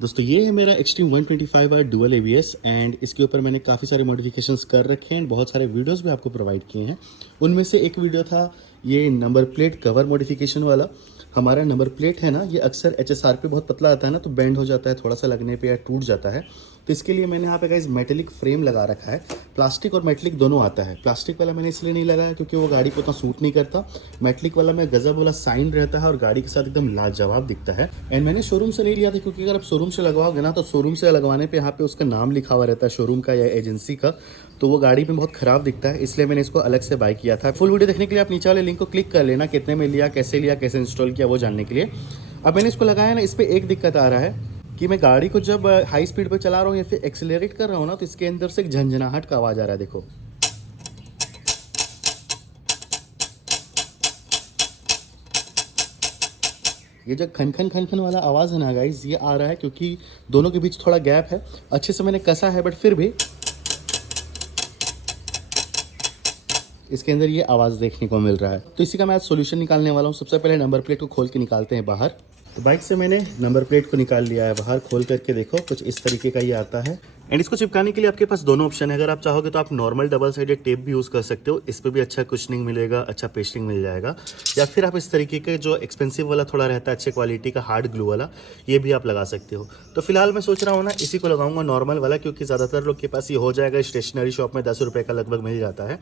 दोस्तों ये है मेरा extreme 125R dual ABS and इसके ऊपर मैंने काफ़ी सारे मॉडिफिकेशंस कर रखे हैं एंड बहुत सारे वीडियोस भी आपको प्रोवाइड किए हैं। उनमें से एक वीडियो था ये नंबर प्लेट कवर मॉडिफिकेशन वाला। हमारा नंबर प्लेट है ना, ये अक्सर HSR पे बहुत पतला आता है ना, तो बेंड हो जाता है थोड़ा सा लगने पे या टूट जाता है। तो इसके लिए मैंने यहाँ पे गाइस मेटेलिक फ्रेम लगा रखा है। प्लास्टिक और मेटेलिक दोनों आता है। प्लास्टिक वाला मैंने इसलिए नहीं लगाया क्योंकि वो गाड़ी को उतना सूट नहीं करता। मेटेलिक वाला में गजब वाला साइन रहता है और गाड़ी के साथ एकदम लाजवाब दिखता है। एंड मैंने शोरूम से नहीं लिया था क्योंकि अगर आप शोरूम से लगवाओगे ना, तो शोरूम से लगवाने पे यहाँ पे उसका नाम लिखा हुआ रहता है शोरूम का या एजेंसी का, तो वो गाड़ी में बहुत खराब दिखता है। इसलिए मैंने इसको अलग से बाय किया था। फुल वीडियो देखने के लिए आप नीचे वाले लिंक को क्लिक कर लेना, कितने में लिया, कैसे इंस्टॉल किया, वो जानने के लिए। अब मैंने इसको लगाया ना, इस पर एक दिक्कत आ रहा है कि मैं गाड़ी को जब हाई स्पीड पर चला रहा हूँ या फिर एक्सेलरेट कर रहा हूँ ना, तो इसके अंदर से एक झंझनाहट का आवाज़ आ रहा है। देखो, ये जो खन खन खन खन वाला आवाज़ है ना गाइस, ये आ रहा है क्योंकि दोनों के बीच थोड़ा गैप है। अच्छे से मैंने कसा है बट फिर भी इसके अंदर ये आवाज़ देखने को मिल रहा है। तो इसी का मैं आज सोल्यूशन निकालने वाला हूँ। सबसे पहले नंबर प्लेट को खोल के निकालते हैं बाहर। तो बाइक से मैंने नंबर प्लेट को निकाल लिया है बाहर। खोल करके देखो, कुछ इस तरीके का ये आता है। एंड इसको चिपकाने के लिए आपके पास दोनों ऑप्शन है। अगर आप चाहोगे तो आप नॉर्मल डबल साइडेड टेप भी यूज़ कर सकते हो, इस पर भी अच्छा कुशनिंग मिलेगा, अच्छा पेस्टिंग मिल जाएगा। या फिर आप इस तरीके के जो एक्सपेंसिव वाला थोड़ा रहता है, अच्छे क्वालिटी का हार्ड ग्लू वाला, ये भी आप लगा सकते हो। तो फिलहाल मैं सोच रहा हूँ ना, इसी को लगाऊंगा, नॉर्मल वाला, क्योंकि ज़्यादातर लोग के पास ये हो जाएगा। स्टेशनरी शॉप में 10 रुपये का लगभग मिल जाता है।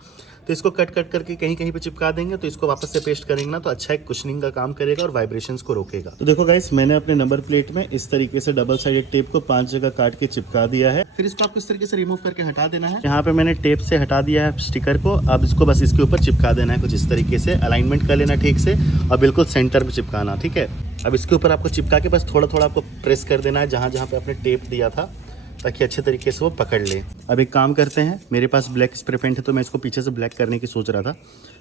तो इसको कट करके कहीं कहीं पे चिपका देंगे, तो इसको वापस से पेस्ट करेंगे ना, तो अच्छा एक कुशनिंग का काम करेगा और वाइब्रेशंस को रोकेगा। तो देखो गाइस, मैंने अपने नंबर प्लेट में इस तरीके से डबल साइडेड टेप को 5 जगह काट के चिपका दिया है। फिर इसको आपको इस तरीके से रिमूव करके हटा देना है। यहाँ पे मैंने टेप से हटा दिया है स्टिकर को। अब इसको बस इसके ऊपर चिपका देना है कुछ इस तरीके से। अलाइनमेंट कर लेना ठीक से और बिल्कुल सेंटर पे चिपकाना, ठीक है। अब इसके ऊपर आपको चिपका के बस थोड़ा थोड़ा आपको प्रेस कर देना है जहाँ जहाँ पे आपने टेप दिया था, ताकि अच्छे तरीके से वो पकड़ ले। अब एक काम करते हैं, मेरे पास ब्लैक स्प्रे पेंट है तो मैं इसको पीछे से ब्लैक करने की सोच रहा था।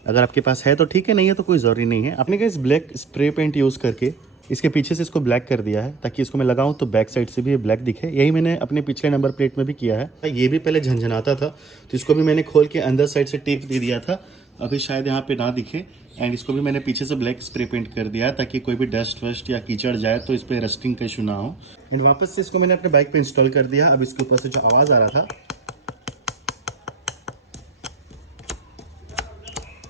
अगर आपके पास है तो ठीक है, नहीं है तो कोई ज़रूरी नहीं है। आपने क्या इस ब्लैक स्प्रे पेंट यूज़ करके इसके पीछे से इसको ब्लैक कर दिया है, ताकि इसको मैं लगाऊं तो बैक साइड से भी ये ब्लैक दिखे। यही मैंने अपने पिछले नंबर प्लेट में भी किया है। ये भी पहले झंझनाता था, तो इसको भी मैंने खोल के अंदर साइड से टेप दे दिया था, अभी शायद यहाँ पे ना दिखे। एंड इसको भी मैंने पीछे से ब्लैक स्प्रे पेंट कर दिया है, ताकि कोई भी डस्ट वस्ट या कीचड़ जाए तो इस पर रस्टिंग का इशू ना हो। एंड वापस से इसको मैंने अपने बाइक पे इंस्टॉल कर दिया। अब इसके ऊपर से जो आवाज़ आ रहा था,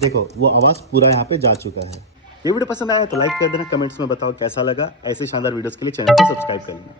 देखो वो आवाज़ पूरा यहाँ पे जा चुका है। ये वीडियो पसंद आया तो लाइक कर देना, कमेंट्स में बताओ कैसा लगा। ऐसे शानदार वीडियोस के लिए चैनल को सब्सक्राइब कर लेना।